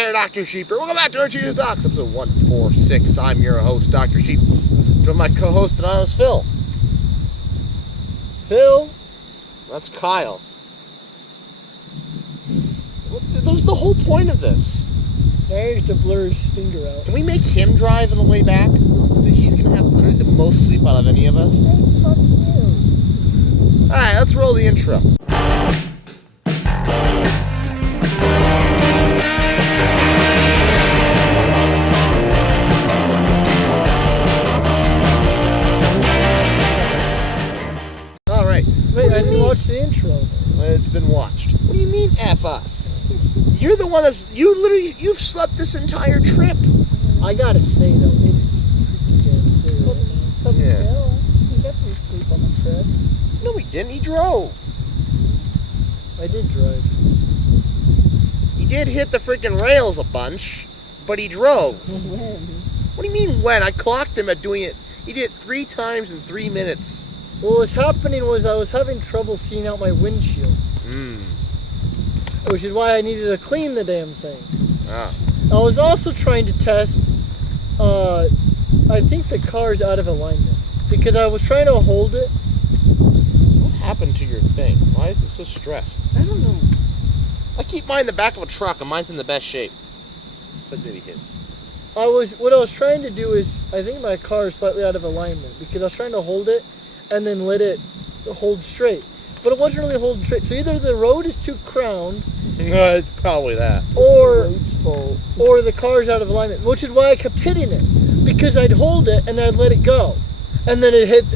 there, Dr. Sheeper. Welcome back to Groceries Docs, episode 146. I'm your host, Dr. Sheep. Joined my co-host anonymous Phil. Phil? That's Kyle. That was the whole point of this. There's to blur his finger out. Can we make him drive on the way back? So he's going to have literally the most sleep out of any of us. Hey, fuck you. Alright, let's roll the intro. Alright. Wait, I didn't watch the intro. It's been watched. What do you mean, F us? You're the one you've slept this entire trip. I gotta say, though, it is pretty damn clear. So Yeah. Phil, he got some sleep on the trip. No, he didn't. He drove. I did drive. He did hit the freaking rails a bunch, but he drove. When? What do you mean when? I clocked him at doing it. He did it 3 times in 3 minutes. What was happening was I was having trouble seeing out my windshield, which is why I needed to clean the damn thing. Ah. I was also trying to test, I think the car's out of alignment, because I was trying to hold it. What happened to your thing? Why is it so stressed? I don't know. I keep mine in the back of a truck, and mine's in the best shape. That's maybe his. What I was trying to do is, I think my car is slightly out of alignment, because I was trying to hold it and then let it hold straight. But it wasn't really holding straight. So either the road is too crowned, It's probably that. or Road's full. the car's out of alignment, which is why I kept hitting it, because I'd hold it and then I'd let it go, and then it hit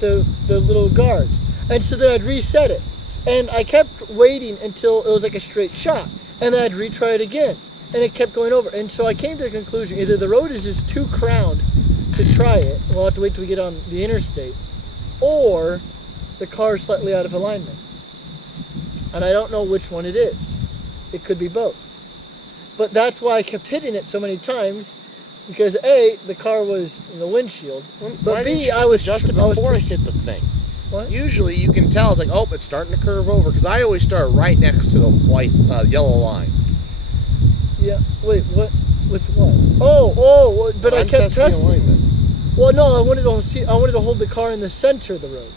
the little guards, and so then I'd reset it, and I kept waiting until it was like a straight shot, and then I'd retry it again, and it kept going over, and so I came to the conclusion either the road is just too crowned to try it, we'll have to wait till we get on the interstate, or the car's slightly out of alignment, and I don't know which one it is. It could be both. But that's why I kept hitting it so many times, because A, the car was in the windshield, but Why didn't B, you I was adjust it before it hit the thing. What? Usually you can tell, it's like, oh, it's starting to curve over, because I always start right next to the white, yellow line. Yeah. Wait. What? With what? Oh. But I I'm kept testing. alignment. Well, no. I wanted to hold the car in the center of the road,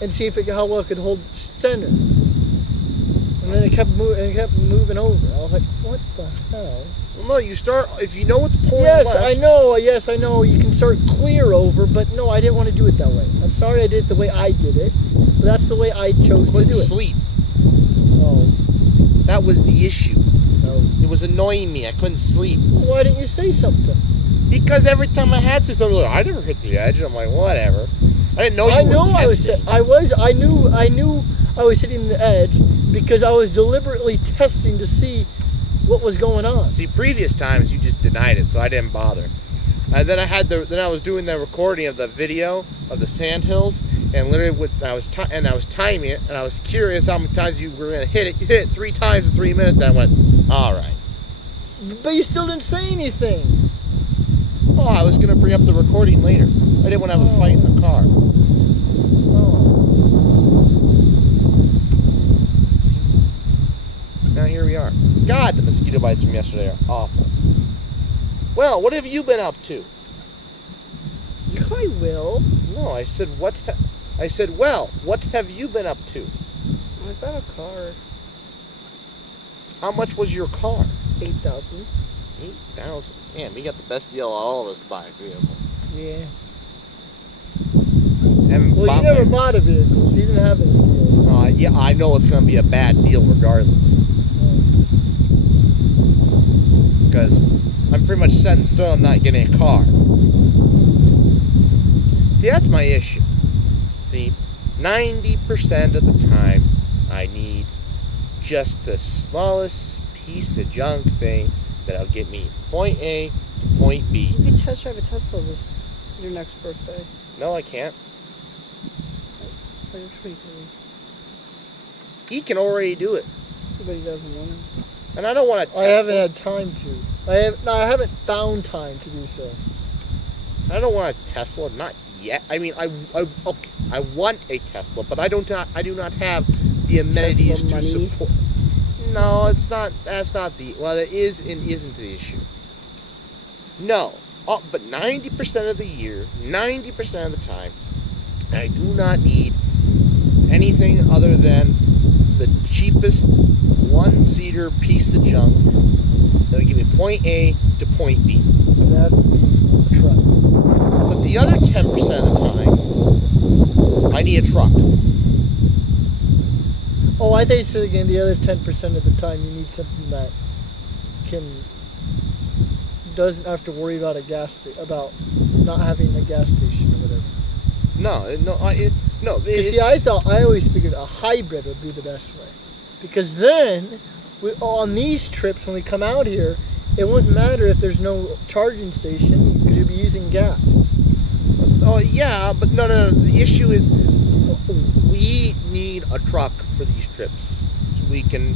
and see how well it could hold center. And then it kept moving over. I was like, what the hell? Well, no, you start, if you know what's pulling Yes, left. I know. Yes, I know. You can start clear over, but no, I didn't want to do it that way. I'm sorry I did it the way I did it, but that's the way I chose to Couldn't do it. sleep. Oh, That was the issue. no. It was annoying me. I couldn't sleep. Well, why didn't you say something? Because every time I had to, something like, I never hit the edge. And I'm like, whatever. I didn't know you were testing. I knew I was hitting the edge because I was deliberately testing to see what was going on. See, previous times you just denied it, so I didn't bother. And then I was doing the recording of the video of the sandhills, and literally I was timing it, and I was curious how many times you were gonna hit it. You hit it 3 times in 3 minutes, and I went, all right. But you still didn't say anything. Oh, I was gonna bring up the recording later. I didn't want to have a fight in the car. Oh. Now here we are. God, the mosquito bites from yesterday are awful. Well, what have you been up to? I will. No, I said well, what have you been up to? I got a car. How much was your car? 8,000. 8,000. Man, we got the best deal of all of us to buy a vehicle. Yeah. Well, You never bought a vehicle, so you didn't have any. Yeah, I know it's going to be a bad deal regardless. Because I'm pretty much set in stone I'm not getting a car. See, that's my issue. See, 90% of the time, I need just the smallest piece of junk thing that'll get me point A to point B. You could test drive a Tesla your next birthday. No, I can't. Or your 23. He can already do it. But he doesn't want to. And I don't want to I haven't had time to. I haven't found time to do so. I don't want a Tesla, not yet. I mean, I want a Tesla, but I do not have the amenities Tesla to money. support. No, it's not. That's not the. Well, it is and isn't the issue. No, but 90% of the year, 90% of the time, I do not need anything other than the cheapest one-seater piece of junk that will give me point A to point B. It has to be a truck. But the other 10% of the time, I need a truck. Oh, I think so. Again, the other 10% of the time, you need something that doesn't have to worry about about not having a gas station or whatever. No. See, I always figured a hybrid would be the best way, because then on these trips when we come out here, it wouldn't matter if there's no charging station because you'd be using gas. Oh yeah, but no. The issue is we need a truck for these trips, so we can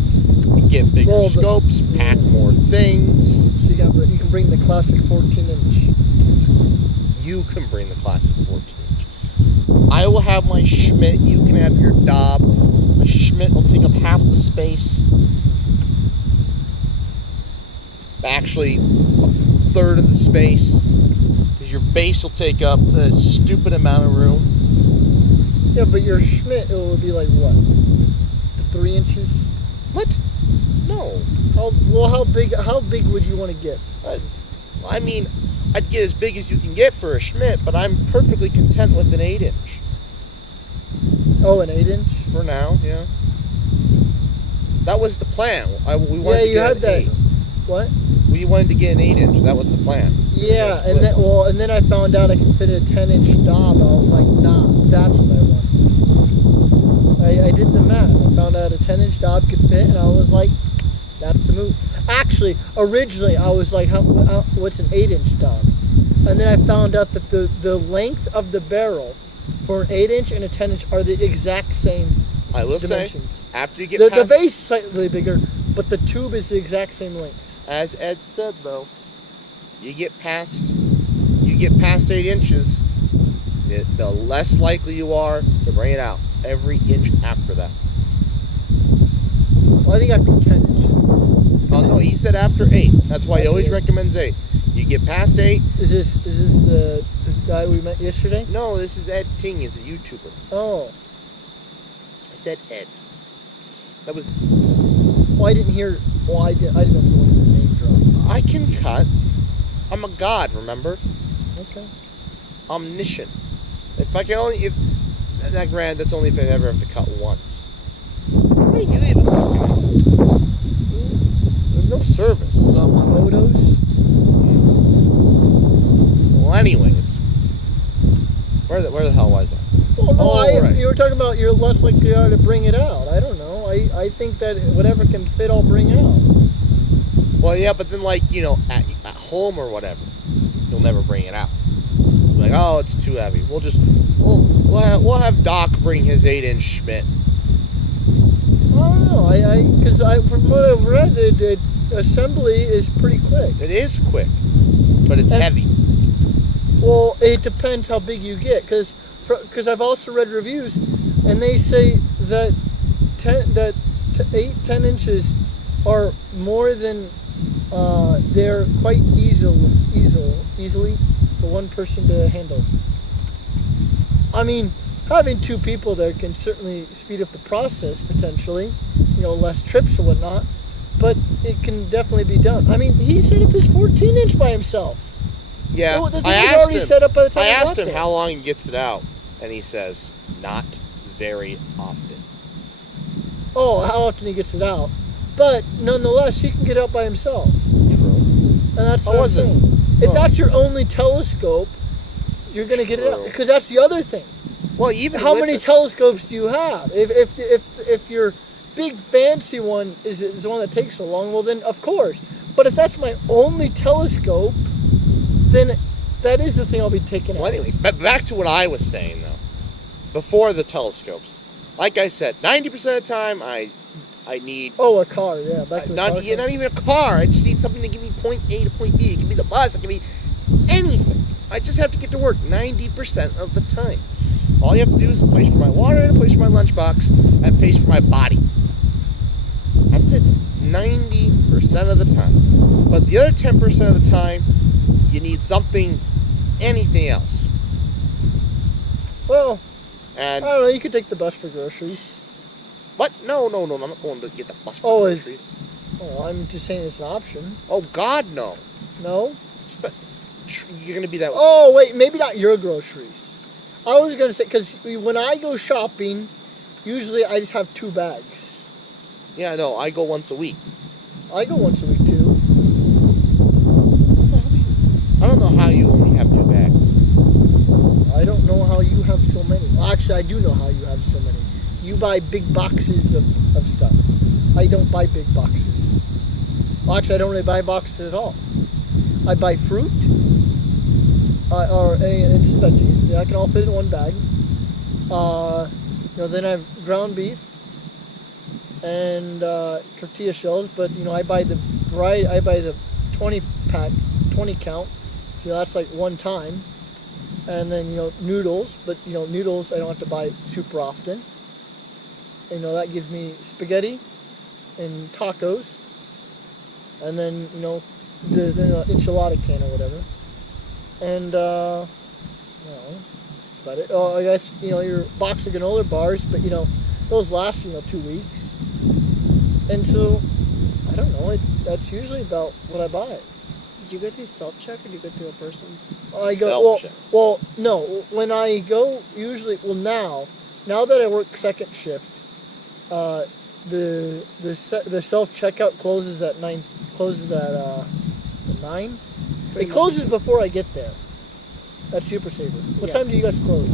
get bigger scopes, pack more things. So you can bring the classic 14-inch. You can bring the classic 14-inch. I will have my Schmidt. You can have your Dob. My Schmidt will take up half the space. Actually, a third of the space. Your base will take up a stupid amount of room. Yeah, but your Schmidt, it will be like what? 3 inches? What? No. How big would you want to get? I mean, I'd get as big as you can get for a Schmidt, but I'm perfectly content with an 8-inch. Oh, an 8-inch? For now, yeah. That was the plan. We wanted to get an 8. What? We wanted to get an 8-inch. That was the plan. Yeah, and then I found out I could fit a 10-inch Dob. I was like, nah, that's what I want. I did the math. I found out a 10-inch Dob could fit, and I was like, that's the move. Actually, originally I was like, what's an 8-inch Dob? And then I found out that the length of the barrel for an 8-inch and a 10-inch are the exact same I will dimensions. say, after you get the past... The base is slightly bigger, but the tube is the exact same length. As Ed said, though, you get past 8 inches, the less likely you are to bring it out every inch after that. Well, I think after 10 inches. Oh no, he said after 8. That's why he always recommends 8. You get past 8. Is this the guy we met yesterday? No, this is Ed Ting. He's a YouTuber. Oh. I said Ed. That was. Well, I didn't hear. Well, I didn't know if you wanted to name drop. I can cut. I'm a god, remember? Okay. Omniscient. If that grand, that's only if I ever have to cut once. What are you even looking at? There's no service. Photos. Well, anyways, where the hell was I? Well, no, right. You were talking about you're less likely to bring it out. I don't know. I think that whatever can fit, I'll bring out. Well, yeah, but then at home or whatever, you'll never bring it out. You're like, oh, it's too heavy. We'll have Doc bring his 8-inch Schmidt. I don't know. Because from what I've read, the assembly is pretty quick. It is quick, but it's heavy. Well, it depends how big you get. Because I've also read reviews, and they say that 10 inches are more than they're quite easily for one person to handle. I mean, having 2 people there can certainly speed up the process potentially, less trips or whatnot, but it can definitely be done. I mean, he set up his 14-inch by himself. Yeah, The thing was already set up by the time I he asked got him there. how long he gets it out, and he says, not very often. Oh, how often he gets it out. But nonetheless, he can get out by himself. True. And that's what I'm saying. If that's your only telescope, you're going to get it out. Because that's the other thing. Well, even how many telescopes do you have? If your big fancy one is the one that takes so long, well then of course. But if that's my only telescope, then that is the thing I'll be taking out. Well, anyways, back to what I was saying though. Before the telescopes, like I said, 90% of the time I need. Oh, a car, yeah. Back to the car. Not even a car. I just need something to give me point A to point B. It can be the bus. It can be anything. I just have to get to work 90% of the time. All you have to do is a place for my water and a place for my lunchbox and a place for my body. That's it. 90% of the time. But the other 10% of the time, you need something, anything else. Well, And I don't know. You could take the bus for groceries. what? No. I'm not going to get the bus for Oh, groceries. Oh, I'm just saying it's an option. Oh God, no. No? You're gonna be that. Oh, wait, maybe not your groceries. I was going to say, because when I go shopping, usually I just have 2 bags. Yeah, no. I go once a week. I go once a week, too. I don't know how you only have 2 bags. I don't know how you have so many. Well, actually, I do know how you have so many. You buy big boxes of stuff. I don't buy big boxes. Well, actually, I don't really buy boxes at all. I buy fruit, and some veggies. Yeah, I can all fit in one bag. Then I have ground beef and tortilla shells. But I buy the 20 pack, 20 count. So that's like one time. And then noodles. But noodles I don't have to buy super often. That gives me spaghetti and tacos. And then the enchilada can or whatever. And that's about it. Oh, I guess your box of granola bars, but those last 2 weeks. And so I don't know. That's usually about what I buy. Did you go through self-check or do you go through a person? I go Self-check. well. No, when I go usually now that I work second shift, the self checkout closes at 9. Closes at 9. It closes before I get there. That's Super Saver. What time do you guys close?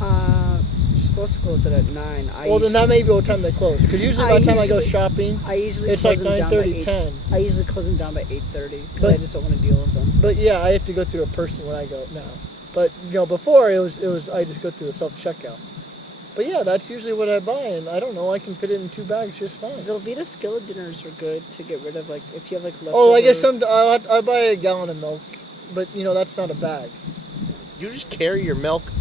You're supposed to close it at 9. Then that may be what time they close. Because usually by the time I go shopping, I usually it's close like them down by 9:30, 10. I usually close them down by 8:30 because But- I just don't want to deal with them. But yeah, I have to go through a person when I go now. But before it was I just go through the self checkout. But yeah, that's usually what I buy, and I don't know, I can fit it in 2 bags just fine. Velveeta skillet dinners are good to get rid of, like, if you have, like, leftover... Oh, I guess I buy a gallon of milk, but that's not a bag. You just carry your milk.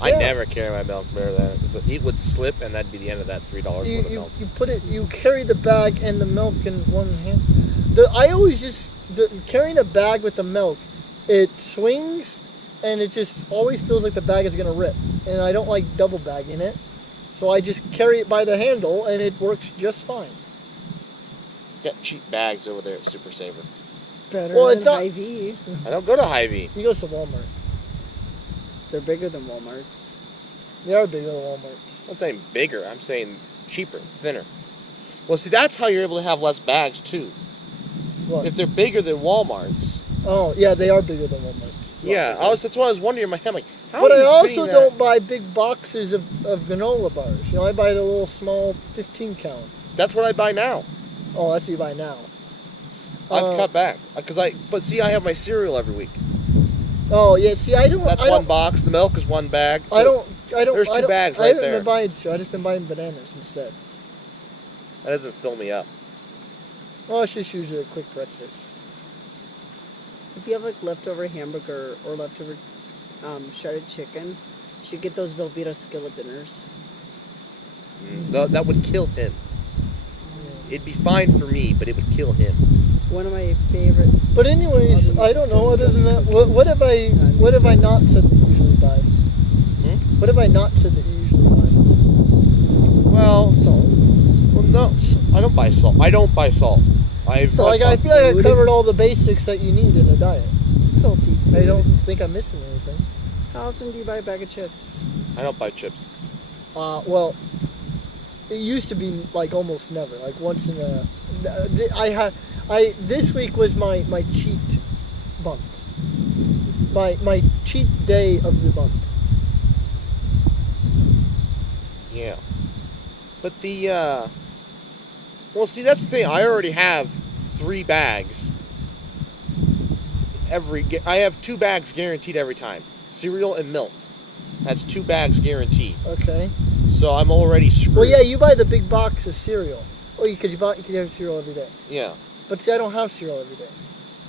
I Yeah. never carry my milk better than it would slip, and that'd be the end of that $3 worth of milk. You carry the bag and the milk in one hand. Carrying a bag with the milk, it swings, and it just always feels like the bag is gonna rip, and I don't like double bagging it, so I just carry it by the handle, and it works just fine. Got cheap bags over there at Super Saver. Better Well, than it's not- Hy-Vee. I don't go to Hy-Vee. He goes to Walmart. They're bigger than Walmart's. They are bigger than Walmart's. I'm saying bigger. I'm saying cheaper, thinner. Well, see, that's how you're able to have less bags too. What? If they're bigger than Walmart's. Oh, yeah, they are bigger than Walmart's. Yeah, that's why I was wondering in my head, like, how But are I you also fitting that? don't buy big boxes of granola bars. I buy the little small 15 count. That's what I buy now. Oh, that's what you buy now. I've cut back but see, I have my cereal every week. Oh yeah, see, I don't. That's I one don't, box. The milk is one bag. I don't. there's 2 bags I right haven't there. been buying cereal. I just been buying bananas instead. That doesn't fill me up. Well, it's just usually a quick breakfast. If you have, like, leftover hamburger or leftover shredded chicken, you should get those Velveeta skillet dinners. That would kill him. It'd be fine for me, but it would kill him. One of my favorite... But anyways, I don't know. Other than that, what have I not said that you usually buy? What have I not said that you usually buy? Well, Salt. well, no, I don't buy salt. I don't buy salt. I feel like I covered all the basics that you need in a diet. Salty. I don't think I'm missing anything. How often do you buy a bag of chips? I don't buy chips. Well, it used to be like almost never. Like once in a, this week was my cheat month. My cheat day of the month. Yeah. But well, see, that's the thing. I already have 3 bags. I have 2 bags guaranteed every time. Cereal and milk. That's 2 bags guaranteed. Okay. So I'm already screwed. Well, yeah, you buy the big box of cereal. Oh, you could have cereal every day. Yeah. But see, I don't have cereal every day.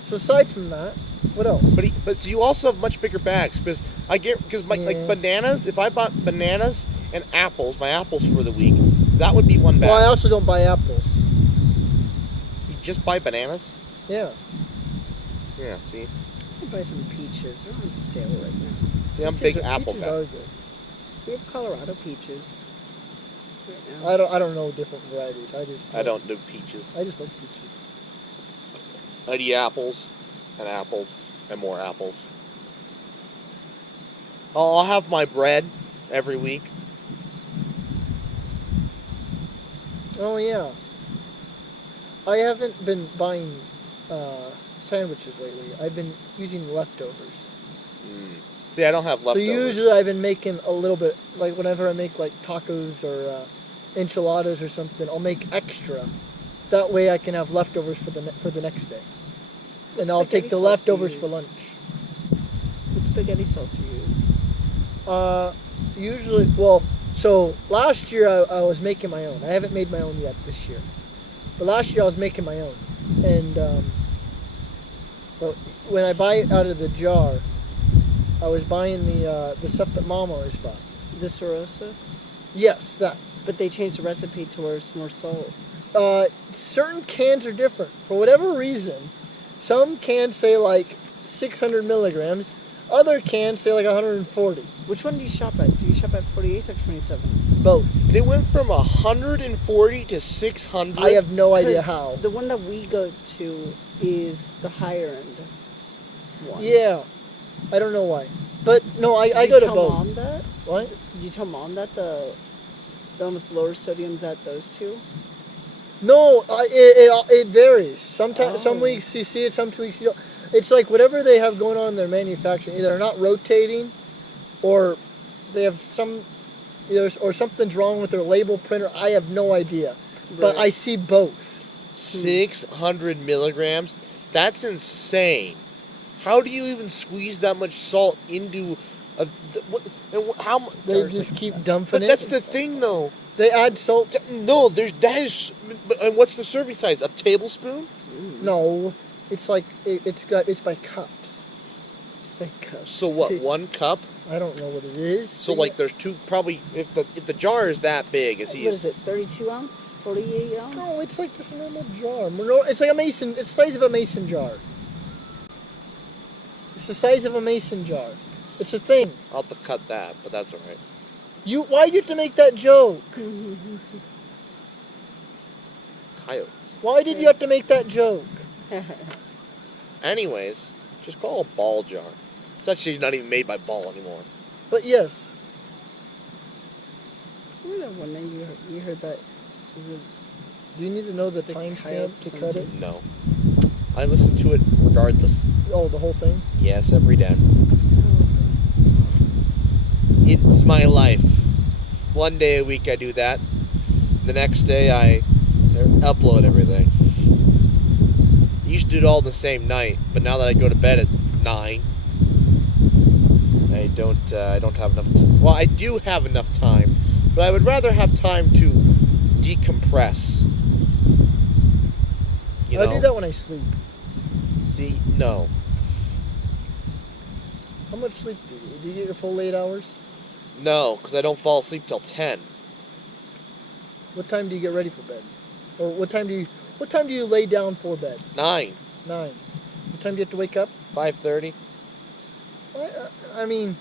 So aside from that, what else? But so you also have much bigger bags because like bananas. If I bought bananas and apples, my apples for the week, that would be 1 bag. Well, I also don't buy apples. just buy bananas? Yeah. Yeah, see? I'll buy some peaches. They're on sale right now. See, I'm a big apple Peaches guy. are good. We have Colorado peaches right now. I don't know different varieties. I don't do peaches. I just like peaches. I eat apples and more apples. I'll have my bread every week. Oh yeah. I haven't been buying sandwiches lately. I've been using leftovers. See, I don't have leftovers. So usually I've been making a little bit, like whenever I make like tacos or enchiladas or something, I'll make extra. That way I can have leftovers for the next day. What And I'll take spaghetti the sauce do you leftovers for use? lunch. What spaghetti sauce do you use? Usually, well, so last year I was making my own. I haven't made my own yet this year. But last year I was making my own. And but when I buy it out of the jar, I was buying the stuff that Mom always bought. The cirrhosis? Yes, that. But they changed the recipe towards more salt. Certain cans are different. For whatever reason, some cans say like 600 milligrams. Other cans say like 140. Which one do you shop at? Do you shop at 48th or 27th? Both. They went from 140 to 600. I have no idea 'Cause how. The one that we go to is the higher end one. Yeah. I don't know why. But no, I Did go you to tell both. Mom that? What? Did you tell Mom that the one with lower sodium's at those two? No, it varies. Sometimes, some Oh. weeks you see it, some weeks you don't. It's like whatever they have going on in their manufacturing. Either they're not rotating, or they have or something's wrong with their label printer. I have no idea, but Right. I see both. 600 milligrams? That's insane. How do you even squeeze that much salt into a... How... They just keep dumping But it. that's the thing, though. They add salt. No, that is... And what's the serving size? A tablespoon? No, it's like it's by cups. It's by cups. So what, 1 cup? I don't know what it is. So like there's two, probably, if the jar is that big, as he What is it? 32 ounce? 48 ounce? No, it's like just a normal jar. It's like a mason. It's the size of a mason jar. It's the size of a mason jar. It's a thing. I'll have to cut that, but that's alright. Why do you have to make that joke? Coyotes. Why did you have to make that joke? Anyways, just call it a ball jar. It's actually not even made by Ball anymore. But yes, What was that one that you heard that? Is it do you need to know the The timestamp coyotes to from cut it? No. I listen to it regardless. Oh, the whole thing? Yes, every day. It's my life. One day a week I do that. The next day I upload everything. I used to do it all the same night, but now that I go to bed at 9, I don't have enough time. Well, I do have enough time, but I would rather have time to decompress. You know? I do that when I sleep. See, no. How much sleep do you get? Do you get your full 8 hours? No, because I don't fall asleep till 10. What time do you get ready for bed? Or what time do you lay down for bed? 9. 9. What time do you have to wake up? 5:30. I mean,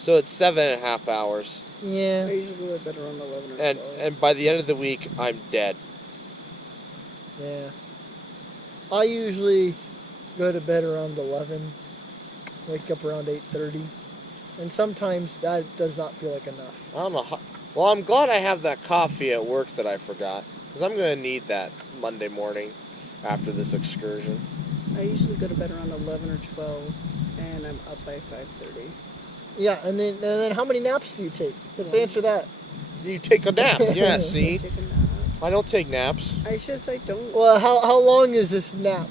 So it's 7.5 hours. I yeah. usually go to bed around 11 or 12. And by the end of the week, I'm dead. Yeah. I usually go to bed around 11, wake up around 8:30, and sometimes that does not feel like enough. I don't know how... Well, I'm glad I have that coffee at work that I forgot. Because I'm going to need that Monday morning after this excursion. I usually go to bed around 11 or 12, and I'm up by 5:30. Yeah, and then how many naps do you take? Let's One. answer that. You take a nap. Yeah, see? Take a nap. I don't take naps. I don't. Well, how long is this nap?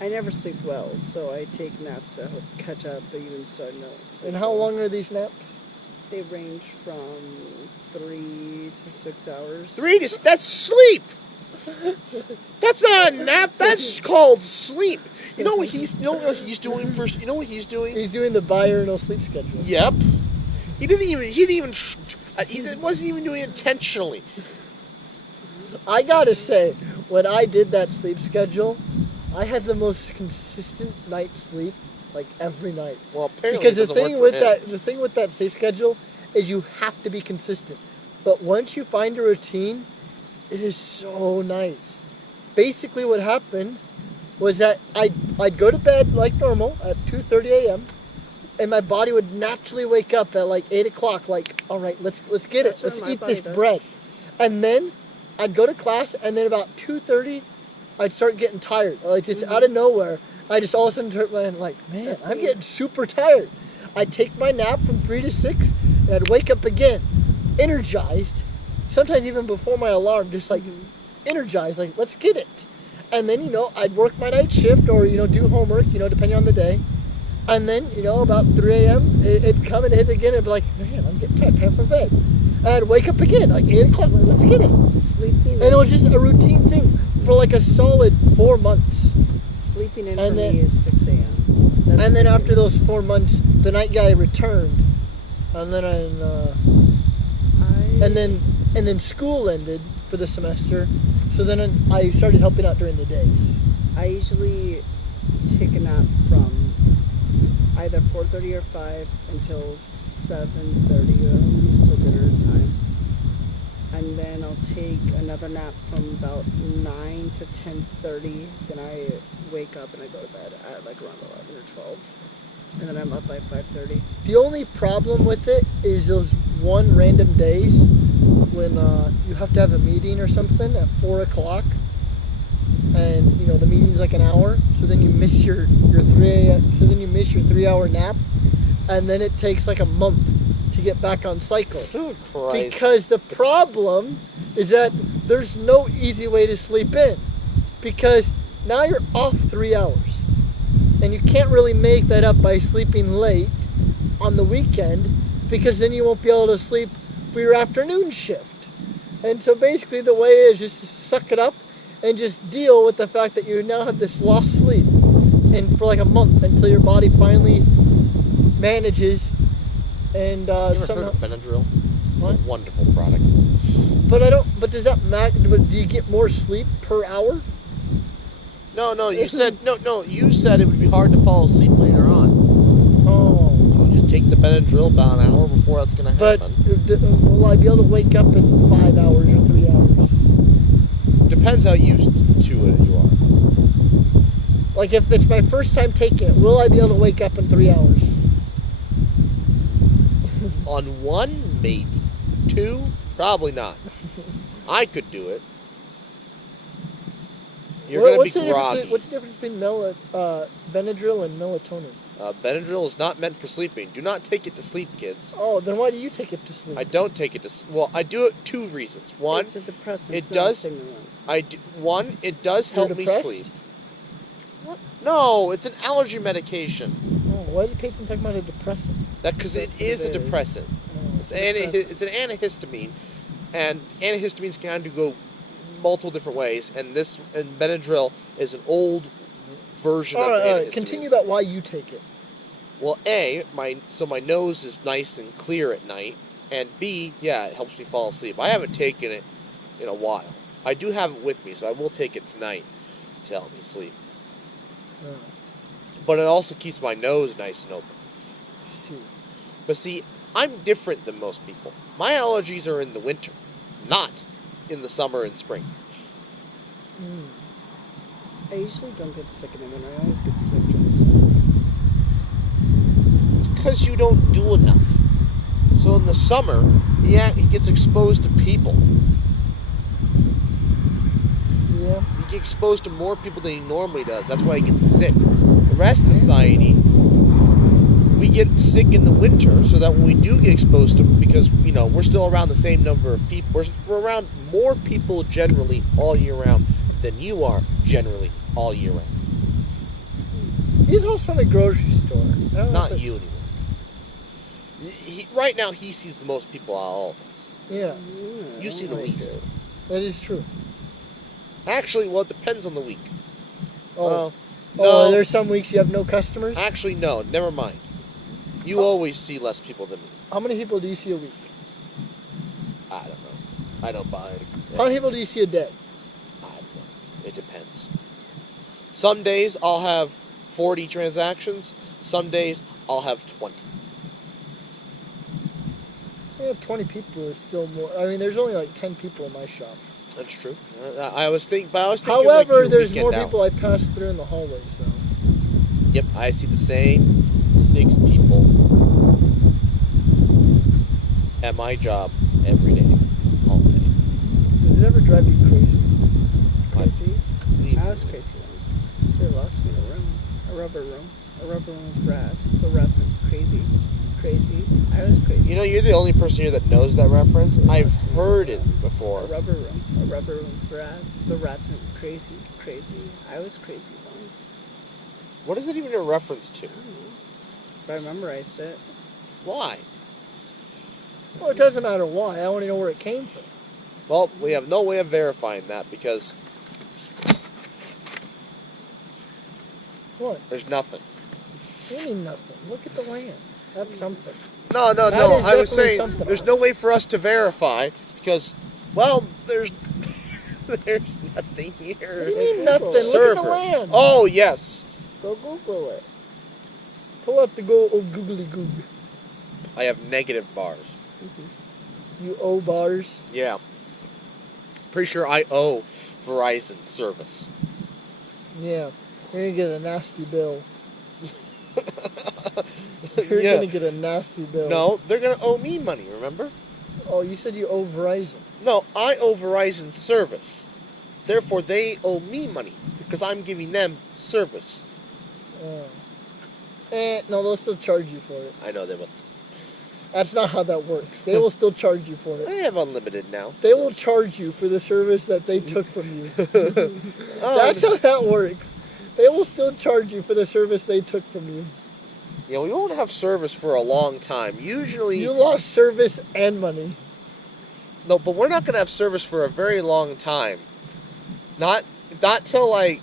I never sleep well, so I take naps to help catch up, but even still, I don't sleep And how well. long are these naps? They range from 3 to 6 hours. That's sleep! That's not a nap. That's called sleep. You know what he's doing first? You know what he's doing? He's doing the biurnal sleep schedule. Yep. He wasn't even doing it intentionally. I gotta say, when I did that sleep schedule, I had the most consistent night's sleep, like every night. Well, apparently Because it doesn't work for him. the thing with that sleep schedule is you have to be consistent. But once you find a routine, it is so nice. Basically, what happened was that I'd go to bed like normal at 2:30 a.m. and my body would naturally wake up at like 8 o'clock. Like, all right, let's get That's it. what Let's my eat body this does. bread. And then I'd go to class, and then about 2:30, I'd start getting tired. Like it's out of nowhere. I just all of a sudden turn and like, man, That's I'm me. getting super tired. I'd take my nap from 3 to 6, and I'd wake up again, energized. Sometimes even before my alarm, just like energized, like let's get it. And then I'd work my night shift or do homework, depending on the day. And then about 3 a.m. It'd come and hit again and be like, man, I'm getting tired, time for bed. And I'd wake up again like 8 o'clock, like, let's get it. Sleeping And it was just a routine thing for like a solid 4 months. sleeping in and for then- me is 6 a.m. That's And then sleeping after in. those 4 months, the night guy returned. And then and then school ended for the semester. So then I started helping out during the days. I usually take a nap from either 4:30 or 5 until 7:30 or at least till dinner time. And then I'll take another nap from about 9 to 10:30. Then I wake up and I go to bed at like around 11 or 12. And then I'm up by 5:30. The only problem with it is those one random days when you have to have a meeting or something at 4 o'clock, and the meeting's like an hour, so then you miss your 3-hour nap, and then it takes like a month to get back on cycle. Dude, Christ. Because the problem is that there's no easy way to sleep in, because now you're off 3 hours, and you can't really make that up by sleeping late on the weekend, because then you won't be able to sleep for your afternoon shift. And so basically the way is just to suck it up and just deal with the fact that you now have this lost sleep and for like a month until your body finally manages and You ever somehow. heard of Benadryl? What? It's a wonderful product. But does that matter? Do you get more sleep per hour? No, you said you said it would be hard to fall asleep later on. Oh. You just take the Benadryl about an hour before that's gonna But happen. will I be able to wake up in 5 hours or 3 hours? Depends how used to it you are. Like if it's my first time taking it, will I be able to wake up in 3 hours? On one, maybe. Two, probably not. I could do it. You're gonna be groggy. What's the difference between Benadryl and melatonin? Benadryl is not meant for sleeping. Do not take it to sleep, kids. Oh, then why do you take it to sleep? I don't take it to. Well, I do it 2 reasons. One, It's a depressant. it it's not a does- stimulant. it does You're help me depressed? sleep. What? No, it's an allergy medication. Oh, why did Peyton talk about a depressant? That because it That's what is it a is. depressant. Oh. It's an antihistamine, and antihistamines can go multiple different ways. And Benadryl is an old version of antihistamines. Continue about why you take it. Well, my nose is nice and clear at night, and B, yeah, it helps me fall asleep. I haven't taken it in a while. I do have it with me, so I will take it tonight to help me sleep. Oh, But it also keeps my nose nice and open. see. But see, I'm different than most people. My allergies are in the winter, not in the summer and spring. Mm. I usually don't get sick in the winter. I always get sick in the summer. It's because you don't do enough. So in the summer, yeah, he gets exposed to people. Yeah. He gets exposed to more people than he normally does. That's why he gets sick. The rest of society, we get sick in the winter so that when we do get exposed to, because, we're still around the same number of people. We're around more people generally all year round than you are generally all year round. He's also in a grocery store. I don't know Not if it- you anymore. Right now, he sees the most people out of all of us. Yeah, I You don't see the like least. it. that is true. Actually, well, it depends on the week. Oh, No. there's some weeks you have no customers? Actually, no. Never mind. You always see less people than me. How many people do you see a week? I don't know. I don't buy it. How many people do you see a day? I don't know. It depends. Some days I'll have 40 transactions. Some days I'll have 20. Yeah, 20 people is still more. I mean, there's only like 10 people in my shop. That's true. I was thinking. However, like there's more out. people I pass through in the hallways, though. Yep, I see the same 6 people at my job every day, all day. Does it ever drive you crazy? Crazy? Leave. I was crazy once. So they locked me in a room. A rubber room with rats. The rats went crazy. Crazy. I was crazy. You know, you're the only person here that knows that reference. I've heard it before. A rubber room with rats. The rats went crazy. I was crazy once. What is it even a reference to? I don't know. But I memorized it. Why? Well, it doesn't matter why. I want to know where it came from. Well, we have no way of verifying that because What? there's nothing. What do you mean nothing? Look at the land. That's something. No. That is I was definitely saying something. there's no way for us to verify because, well, there's nothing here. What do you mean nothing? Look at Server. the land. Oh, yes. Go Google it. Pull up the googly goog. I have negative bars. You owe bars. Yeah. Pretty sure I owe Verizon service. Yeah. You're going to get a nasty bill. You're Yeah. going to get a nasty bill. No, they're going to owe me money, remember? Oh, you said you owe Verizon. No, I owe Verizon service. Therefore, they owe me money because I'm giving them service. Oh. No, they'll still charge you for it. I know they will. That's not how that works. They will still charge you for it. They have unlimited now. They will charge you for the service that they took from you. Oh, That's how that works. They will still charge you for the service they took from you. yeah, we won't have service for a long time. Usually, You lost service and money. no, but we're not going to have service for a very long time. Not till like,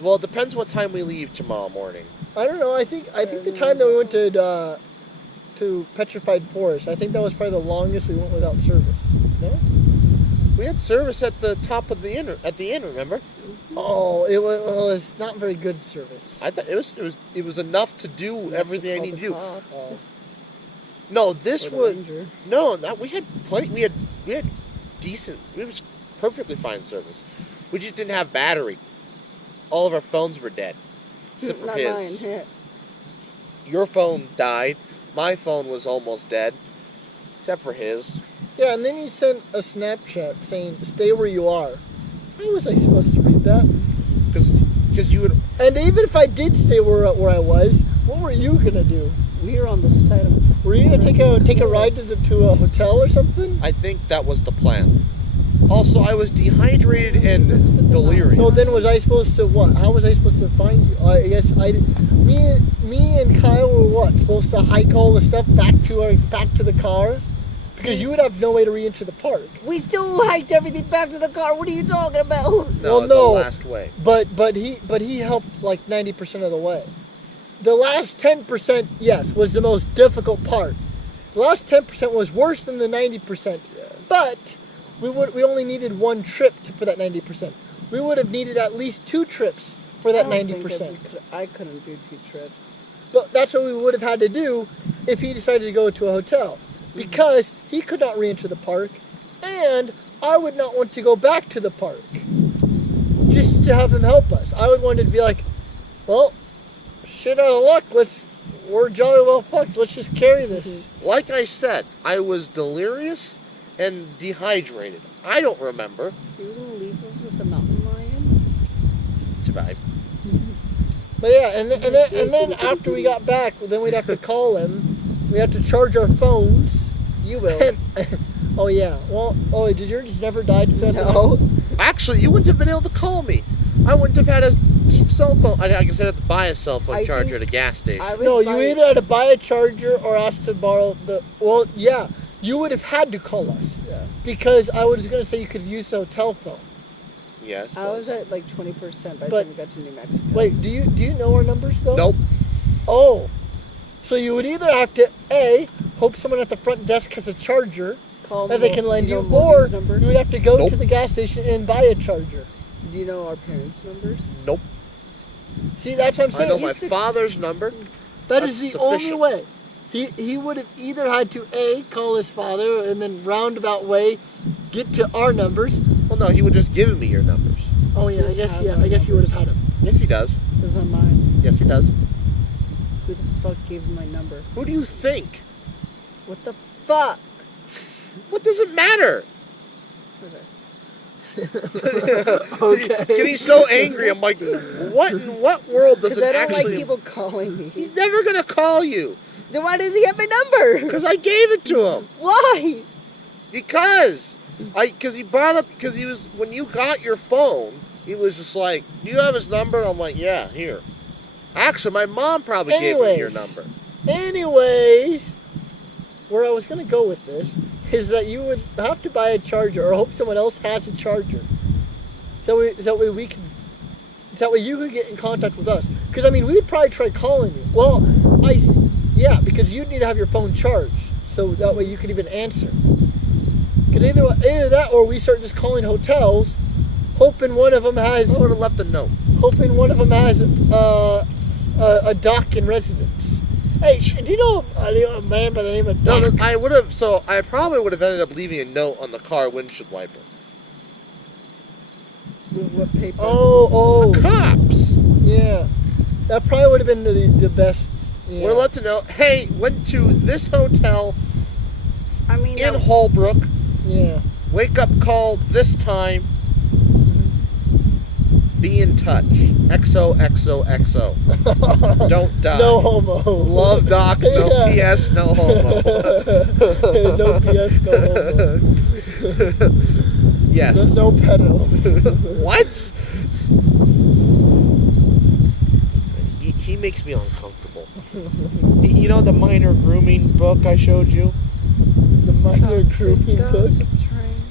well, it depends what time we leave tomorrow morning. I don't know. I think the time that we went to Petrified Forest, I think that was probably the longest we went without service. No? We had service at the top of the inn. At the inn, remember? Oh, it was not very good service. I thought it was enough to do everything I need to do. Oh. No, this Or the was ranger. no. We had plenty. We had decent. It was perfectly fine service. We just didn't have battery. All of our phones were dead, except for Not his. mine. Hit. Your phone died. My phone was almost dead, except for his. Yeah, and then you sent a Snapchat saying, "Stay where you are." How was I supposed to read that? Because you would. And even if I did stay where I was, what were you gonna do? We were on the side of. Were you gonna take a ride to a hotel or something? I think that was the plan. Also, I was dehydrated and delirious. So then, was I supposed to what? How was I supposed to find you? I guess me and Kyle were what? Supposed to hike all the stuff back to the car, because you would have no way to re-enter the park. We still hiked everything back to the car. What are you talking about? no, well, no. the last way. But he helped like 90% of the way. The last 10%, yes, was the most difficult part. The last 10% was worse than the 90%. But we only needed one trip for that 90%. We would have needed at least 2 trips for that 90%. I couldn't do 2 trips. But that's what we would have had to do if he decided to go to a hotel. Because he could not re-enter the park, and I would not want to go back to the park just to have him help us. I would want it to be like, well, shit out of luck, we're jolly well fucked, let's just carry this. Like I said, I was delirious and dehydrated. I don't remember. You didn't leave us with the mountain lion? Survived. But yeah, and then after we got back, then we'd have to call him. We had to charge our phones. You will. Oh yeah. Well, did yours never die? No. Actually, you wouldn't have been able to call me. I wouldn't have had a cell phone. I guess I'd have to buy a cell phone I charger think at a gas station. No, you either had to buy a charger or ask to borrow the. Well, yeah, you would have had to call us. Yeah. Because I was going to say you could use the hotel phone. Yes. I was at like 20% by the But- time we got to New Mexico. Wait, do you know our numbers though? Nope. Oh, so you would either have to hope someone at the front desk has a charger Call that they can lend you, know or Morgan's number. you would have to go Nope. to the gas station and buy a charger. Do you know our parents' numbers? Nope. See, that's what I'm I saying. know my used to- father's number. That That's is the sufficient. only way. He would have either had to A, call his father, and then roundabout way get to our numbers. Well, no, he would just give me your numbers. Oh yeah, I Just guess have yeah, our I guess you would have had numbers. him. Yes, he does. Those are mine. Yes, he does. Who the fuck gave him my number? Who do you think? What the fuck? What does it matter? Okay. Getting so angry, I'm like, what in what world does Because it I don't actually? like people calling me. He's never gonna call you Then why does he have my number? because I gave it to him. Why? Because he brought up because he was when you got your phone, he was just like, "Do you have his number?" I'm like, "Yeah, here." Actually, my mom probably gave me your Anyways. number. Anyways, where I was gonna go with this is that you would have to buy a charger or hope someone else has a charger. So that way you could get in contact with us. Because I mean, we would probably try calling you. Well, yeah, because you'd need to have your phone charged, so that way you could even answer. Because either that or we start just calling hotels, hoping one of them has I would have left a note. A dock in residence. Hey, do you know a man by the name of No, Doc? I would have. So I probably would have ended up leaving a note on the car windshield wiper. With what paper? Oh, Cops yeah. That probably would have been the best. Yeah. would have let to know. Hey, went to this hotel I mean, in that- Holbrook. Yeah. Wake up call this time. Be in touch. XOXOXO. Don't die. No homo. Love Doc. No Yeah. PS. No homo. No PS, no homo. Yes. No pedo. What? He makes me uncomfortable. You know the minor grooming book I showed you? The minor Toxic grouping book. gossip train.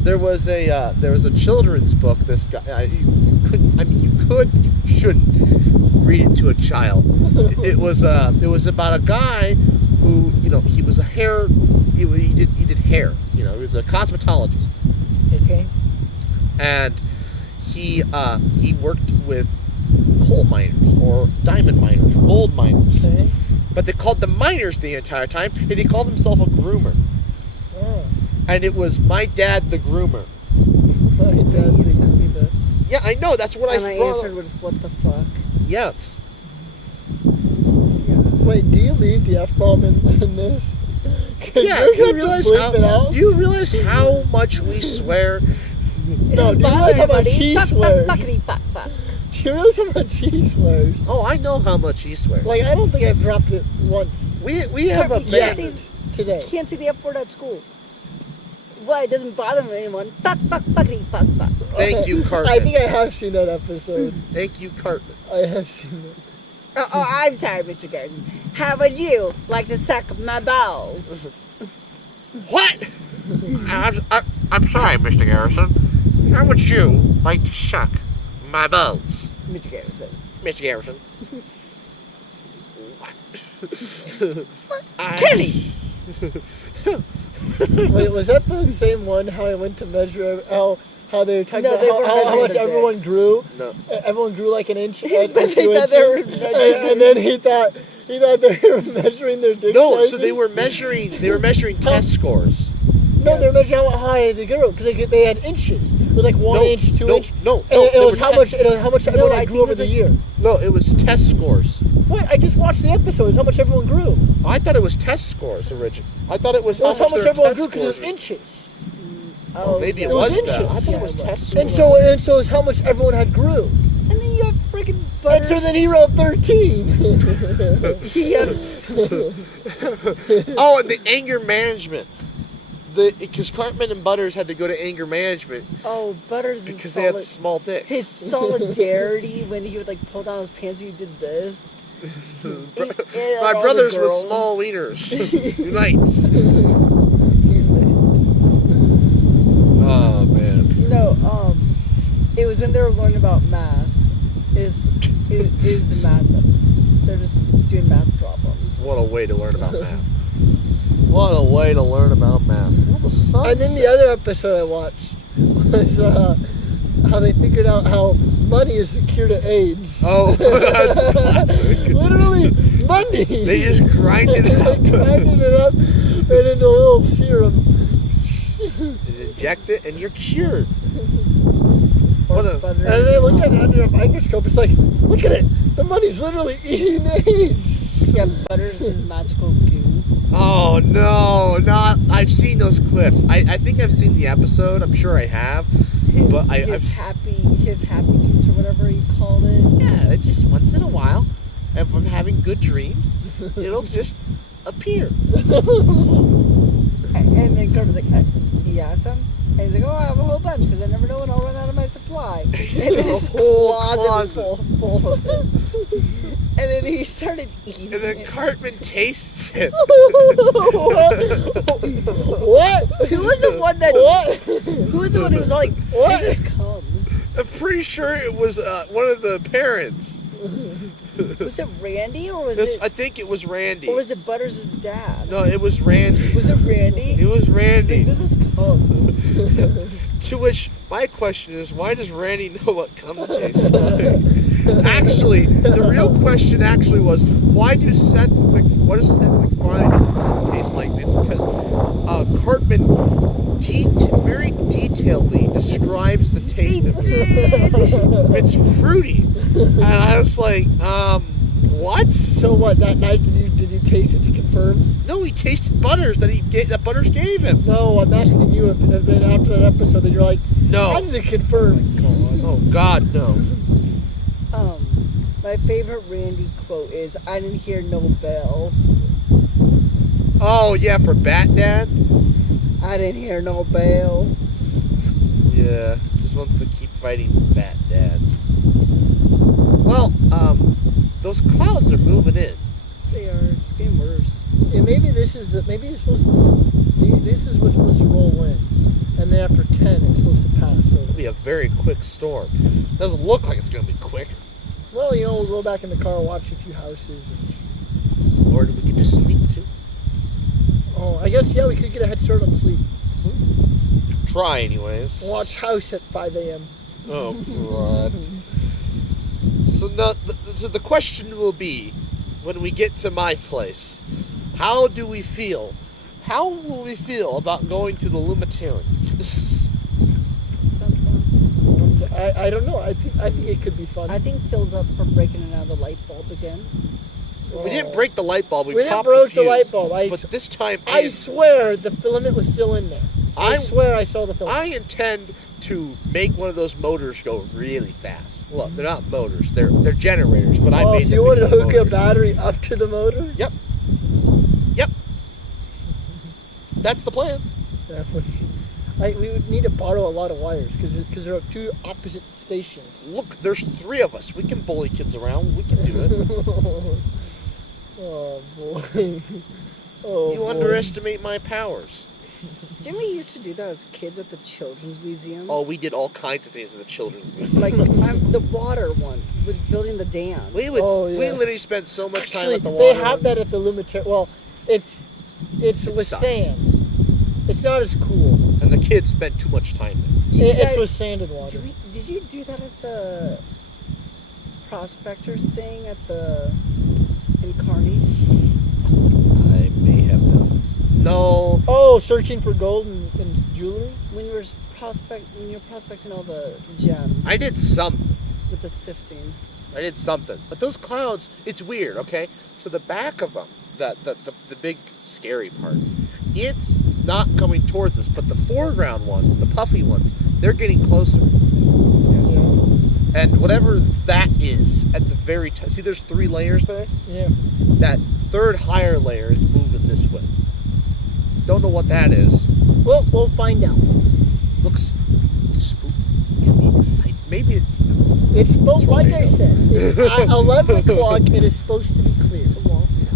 There was a children's book. This guy, you shouldn't read it to a child. It was about a guy who, he was a hair, he did hair. He was a cosmetologist, Okay. and he worked with coal miners or diamond miners, gold miners. Okay. But they called them miners the entire time, and he called himself a groomer. Oh. And it was my dad, the groomer. My Yeah, dad. you sent me this. Yeah, I know. That's what And I I brought answered up. with, what the fuck? Yes. Wait, do you leave the F-bomb in this? 'Cause Yeah. you're Do you gonna realize bleep how? it out? Do you realize how much we swear? No, do you realize how much he swears? Fuck. Do you realize how much he swears? Oh, I know how much he swears. Like, I don't think I've dropped it once We have a You yet can't band. say- today. Can't say the F word at school. Why? It doesn't bother anyone. Fuck. Thank you, Cartman. I think I have seen that episode. Thank you, Cartman. I have seen it. Oh, I'm sorry, Mr. Garrison. How would you like to suck my balls? What? I'm sorry, Mr. Garrison. How would you like to suck my balls, Mr. Garrison. Mr. Garrison? Kenny! Wait, was that the same one? How I went to measure how they were talking No, about they were how measuring much the everyone dicks. grew? No. Everyone grew like an inch. But And they thought they were measuring- and then he thought they were measuring their dick No, sizes. so they were measuring test scores. No, they were measuring how high they grew because they had inches. It was like 1 No, inch, 2 no, inch. no, And no, it they was were how much everyone I had grew think over it the was year. No, it was test scores. What? I just watched the episode. It's how much everyone grew. I thought it was test scores originally. I thought it was It was how much their everyone test grew because it was scores were. inches. Oh, maybe it it was was that. inches. I thought Yeah, it was it was. test And scores. so it's how much everyone had grew. And then you have freaking And butters. so then he wrote 13. Oh, and the anger management. Because Cartman and Butters had to go to anger management Oh, Butters is because they had solid. small dicks. His solidarity when he would like pull down his pants and he did this. My brothers with small wieners. Unite. Oh, man. No, it was when they were learning about math. Is the math? They're just doing math problems. What a way to learn about math. What a way to learn about math. Well, the sun And then the set. other episode I watched was how they figured out how money is the cure to AIDS. Oh, that's classic. Literally, money. They just grinded it up. Grinded it up and into a little serum. And inject it, and you're cured. Or What a- butter. And they look at it under a microscope. It's like, look at it. The money's literally eating AIDS. Yeah, Butters is magical goo. Oh no, not! I've seen those clips. I think I've seen the episode. I'm sure I have, but I've his happy juice or whatever he called it. yeah, just once in a while, if I'm having good dreams, it'll just appear. And then Kirby's like, yeah, some. And he's like, oh, I have a whole bunch because I never know when I'll run out of my supply. And this whole closet full of it. And then he started eating And then it. Cartman tastes it. What? Who was the one that? What? Who was the one who was like, What? this is cum? I'm pretty sure it was one of the parents. Was it Randy or was I it think it was Randy. Butters' dad? No, it was Randy. Was it Randy? It was He's Randy. like, this is cum. To which my question is, why does Randy know what cum tastes like? Actually, the real question actually was, what does Seth MacFarlane taste like? This because Cartman very detailedly describes the taste of it. It's fruity, and I was like, what? So what? That night did you taste it to confirm? No, he tasted Butters that Butters gave him. No, I'm asking you if it had been after that episode that you're like, No. how did it confirm? Oh God, no. My favorite Randy quote is, I didn't hear no bell. Oh yeah, for Bat Dad. I didn't hear no bell. Yeah, just wants to keep fighting Bat Dad. Well, those clouds are moving in. They are. It's getting worse. And maybe this is maybe it's supposed to. This is what's supposed to roll in, and then after 10, it's supposed to pass. So, It'll be a very quick storm. Doesn't look like it's gonna be quick. well, we'll go back in the car, watch a few houses. And, Or we could just sleep too. oh, I guess we could get a head start on sleep. Try anyways. Watch House at 5 a.m. Oh God. So the question will be, when we get to my place, how do we feel? How will we feel about going to the Lumitarium? Sounds fun. I don't know. I think it could be fun. I think Phil's up for breaking another light bulb again. We didn't break the light bulb. We didn't popped broke the fuse. light bulb. But this time, I swear the filament was still in there. I I'm- swear I saw the filament. I intend to make one of those motors go really fast. Look, they're not motors; they're generators. But I made so them you want to become hook a motors. battery up to the motor? Yep. That's the plan. Yeah. We would need to borrow a lot of wires because there are two opposite stations. Look, there's 3 of us. We can bully kids around. We can do it. Oh boy. Oh, You boy. underestimate my powers. Didn't we used to do that as kids at the Children's Museum? Oh, we did all kinds of things in the children's museum. Like the water one with building the dam. We Oh, yeah. literally spent so much time Actually, at the they water. have that at the Lumitarium. Well, it's with sucks. sand. It's not as cool. And the kids spent too much time there. It's with sand and water. Did you do that at the prospectors thing at the in Kearney? I may have done. No. Oh, searching for gold and jewelry? When you were prospecting all the gems. I did something. With the sifting. I did something. But those clouds, it's weird, okay? So the back of them, the big scary part, it's not coming towards us, but the foreground ones, the puffy ones, they're getting closer. Yeah. And whatever that is at the very top, see there's 3 layers there? Yeah. That third higher layer is moving this way. Don't know what that is. Well, we'll find out. Looks spooky. Can be exciting. Maybe It's supposed, like I Tornado. said, at 11 o'clock it is supposed to be clear.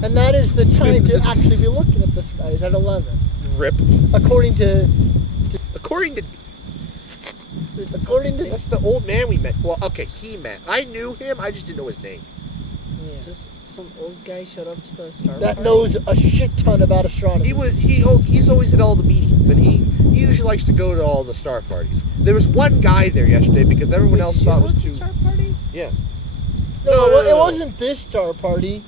And that is the time to actually be looking at the skies, at 11. rip. According to That's the old man we met. Well, okay, he met. I knew him. I just didn't know his name. Yeah. Just some old guy showed up to the star That party. knows a shit ton about astronomy. He's always at all the meetings, and he usually likes to go to all the star parties. There was one guy there yesterday because everyone else thought it was too. Star party? Yeah. No, No. it wasn't this star party.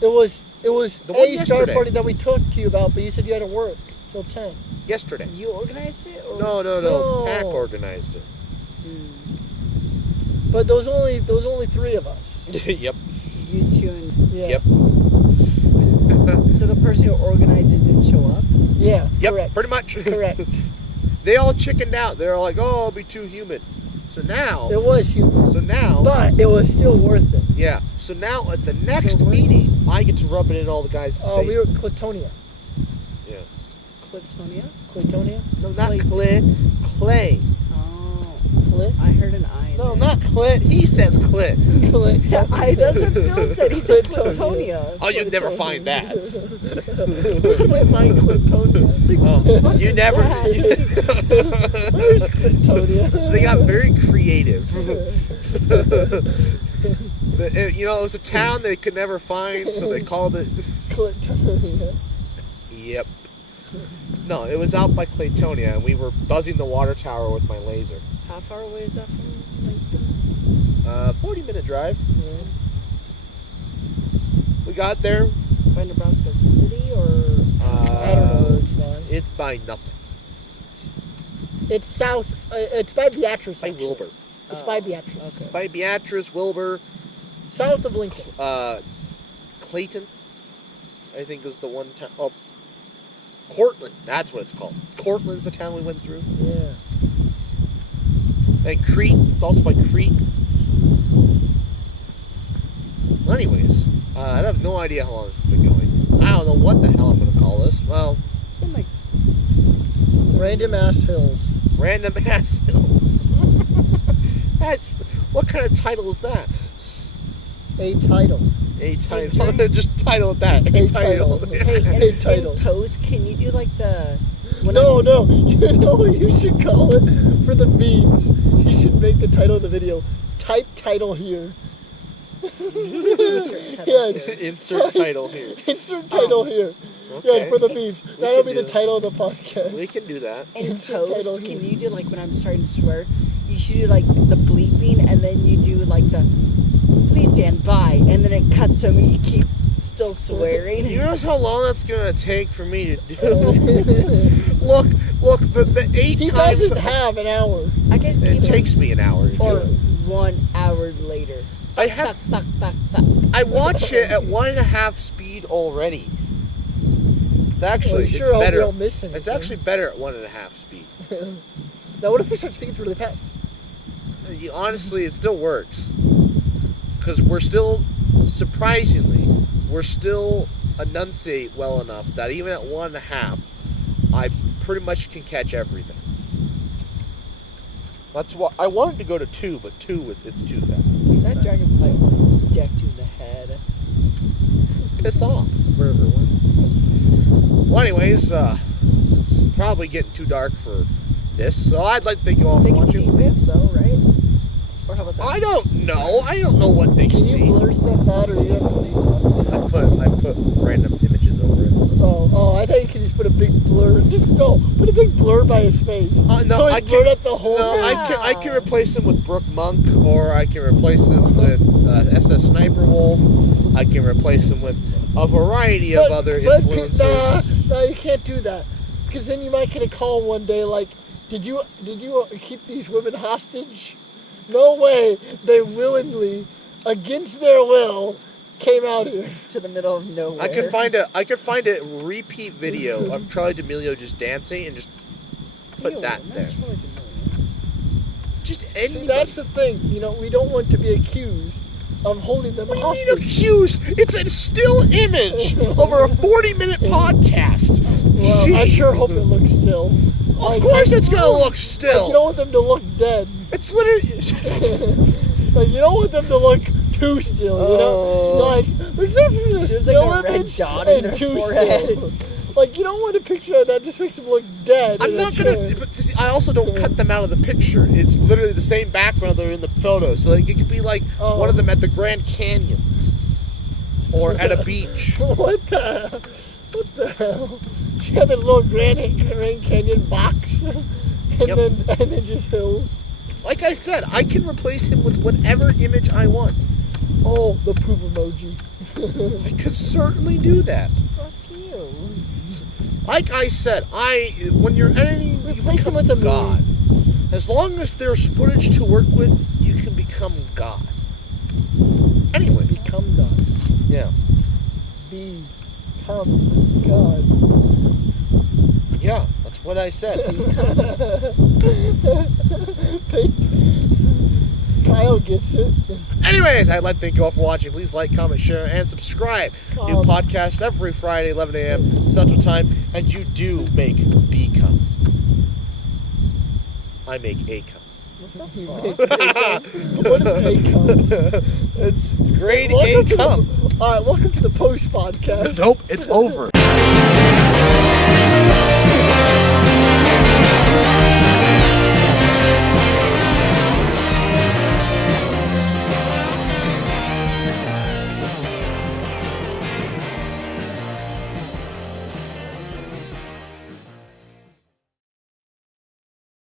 It was The one a star yesterday. party that we talked to you about, but you said you had to work till 10. Yesterday. You organized it? Or? No. No. Pack organized it. But there was only 3 of us. Yep. You two and Yeah. Yep. so the person who organized it didn't show up. Yeah. Yep. Correct. Pretty much. Correct. They all chickened out. They're all like, "Oh, it'll be too humid." So now. It was human, So now. but it was still worth it. Yeah. So now at the next So what- meeting, I get to rub it in all the guys' faces. We were Clatonia. Yeah. Clitonia? Clatonia? No, not Clay. Clay. Oh. Clit? I heard an I. in No, there. not clit. He says clit. That's what Phil said. He said Clitonia. Clitonia. Oh, you'd never find that. Where can I find Clatonia? Oh, you never. Where's Clatonia? They got very creative. You know, it was a town they could never find, so they called it. Clatonia. Yep. No, it was out by Claytonia, and we were buzzing the water tower with my laser. How far away is that from Lincoln? 40-minute drive. Yeah. We got there. By Nebraska City or? I don't know where it's by. It's by nothing. It's south. It's by Beatrice. By actually. Wilbur. It's by Beatrice. Okay. By Beatrice, Wilbur, South of Lincoln. Clayton, I think is the one town. Oh, Cortland. That's what it's called. Cortland's the town we went through. Yeah. And Crete. It's also by Crete. Well, anyways, I have no idea how long this has been going. I don't know what the hell I'm going to call this. Well, It's been like Random ass hills. Random Ass Hills. That's what kind of title is that? A title. A title. Jay. Just title it that. A A title. title. Hey, Hey, title. in post, can you do like the? when No, I- no. You know what you should call it for the memes? You should make the title of the video. Type title here. Insert title Yes. here. Insert title here. Insert title here. Okay. Yeah, for the memes. That'll can be do the that. title of the podcast. We can do that. In Insert title post, can here. you do like when I'm starting to swear? You should do like the bleeping, and then you do like the please stand by, and then it cuts to me keep still swearing. You know how long that's gonna take for me to do? look, the 8 He times. doesn't have an hour. I guess It takes me an hour to do Or it. 1 hour later. I have. I watch it at 1.5 speed already. It's actually, I sure it's hope better. we don't miss anything. It's actually better at 1.5 speed. Now, what if we start speaking really fast? Honestly, it still works. Because we're still, surprisingly, we're still enunciate well enough that even at 1.5, I pretty much can catch everything. That's why I wanted to go to 2, but 2 it's too fast. That dragonfly almost decked you in the head. Piss off, wherever it went. Well, anyways, it's probably getting too dark for this, so I'd like to thank you all for They can see watching. this though, right? Or how about that? I don't know. I don't know what they Can see. you blur stuff out, or you have to leave it? I put random images over it. Oh, I thought you could just put a big blur. Put a big blur by his face. No, so he I blurred can't. up the whole. No, I can replace him with Brooke Monk, or I can replace him with SS Sniper Wolf. I can replace him with a variety of other influencers. Nah, you can't do that, because then you might get a call one day like, did you keep these women hostage? No way. They willingly, against their will, came out here. To the middle of nowhere. I could find a repeat video of Charlie D'Amelio just dancing and just put Ew, that not there. Charlie D'Amelio. Just anybody. See, that's the thing. You know, we don't want to be accused of holding them What do you hostage. mean accused? It's a still image over a 40-minute podcast. Well, I Gee. sure hope it looks still. Of course it's gonna look still. You don't want them to look dead. It's literally. Like, you don't want them to look too still, you know? Oh. Like, there's a There's still like a red image dot in and their too forehead. still. Like, you don't want a picture that just makes them look dead. I'm in a not gonna. chair. But I also don't cut them out of the picture. It's literally the same background they're in the photo. So like, it could be like Oh. one of them at the Grand Canyon. or at a beach. What the hell? She had that little Grand Canyon box, and Yep. then just hills. Like I said, I can replace him with whatever image I want. Oh, the poop emoji. I could certainly do that. Fuck you. Like I said, when you're editing, you Replace him become with a God. As long as there's footage to work with, you can become God. Anyway, Become God. yeah. Become God. Yeah, that's what I said. Kyle gets it. Anyways, I'd like to thank you all for watching. Please like, comment, share, and subscribe. New podcasts every Friday, 11 a.m. Central Time. And you do make B come. I make A come. What is A cum? It's grade A come. Alright, welcome to the post podcast. Nope, it's over.